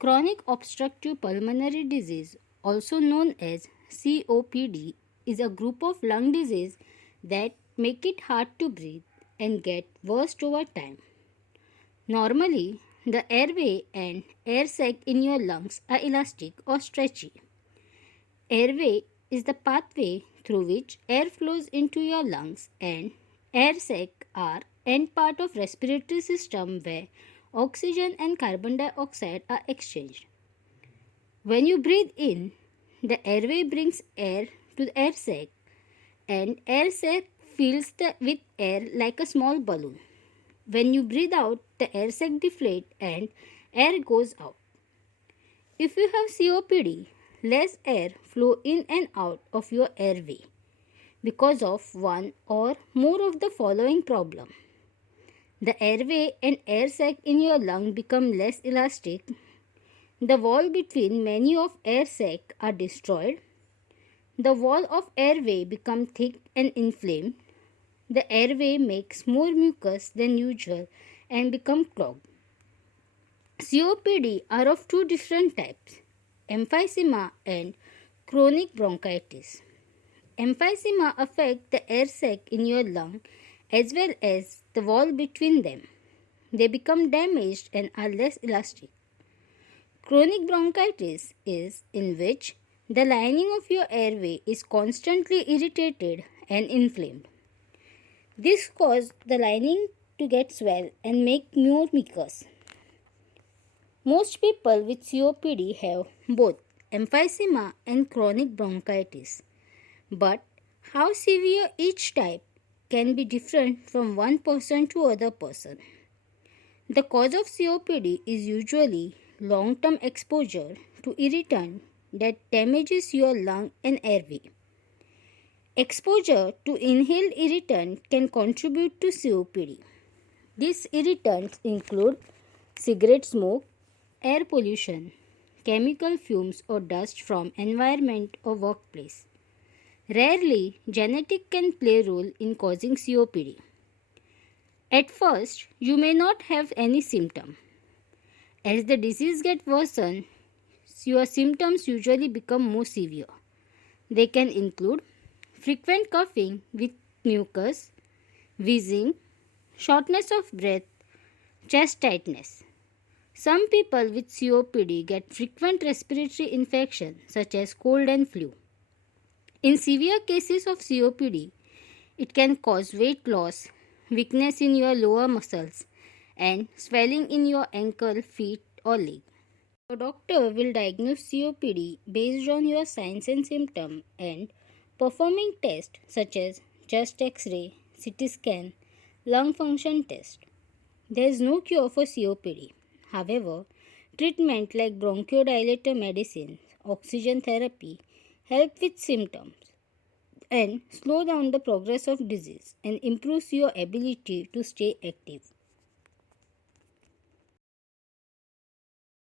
Chronic obstructive pulmonary disease, also known as COPD, is a group of lung disease that make it hard to breathe and get worse over time. Normally, the airway and air sac in your lungs are elastic or stretchy. Airway is the pathway through which air flows into your lungs, and air sac are end part of respiratory system where oxygen and carbon dioxide are exchanged. When you breathe in, the airway brings air to the air sac, and air sac fills with air like a small balloon. When you breathe out, the air sac deflates and air goes out. If you have COPD, less air flow in and out of your airway because of one or more of the following problem. The airway and air sac in your lung become less elastic. The wall between many of air sac are destroyed. The wall of airway become thick and inflamed. The airway makes more mucus than usual and become clogged. COPD are of two different types, emphysema and chronic bronchitis. Emphysema affect the air sac in your lung as well as the wall between them. They become damaged and are less elastic. Chronic bronchitis is in which the lining of your airway is constantly irritated and inflamed. This causes the lining to get swell and make more mucus. Most people with COPD have both emphysema and chronic bronchitis, but how severe each type can be different from one person to other person. The cause of COPD is usually long-term exposure to irritant that damages your lung and airway. Exposure to inhaled irritant can contribute to COPD. These irritants include cigarette smoke, air pollution, chemical fumes or dust from environment or workplace. Rarely, genetic can play a role in causing COPD. At first, you may not have any symptom. As the disease gets worsened, your symptoms usually become more severe. They can include frequent coughing with mucus, wheezing, shortness of breath, chest tightness. Some people with COPD get frequent respiratory infections such as cold and flu. In severe cases of COPD, it can cause weight loss, weakness in your lower muscles, and swelling in your ankle, feet, or leg. A doctor will diagnose COPD based on your signs and symptoms and performing tests such as chest X-ray, CT scan, lung function test. There is no cure for COPD. However, treatment like bronchodilator medicines, oxygen therapy help with symptoms and slow down the progress of disease and improves your ability to stay active.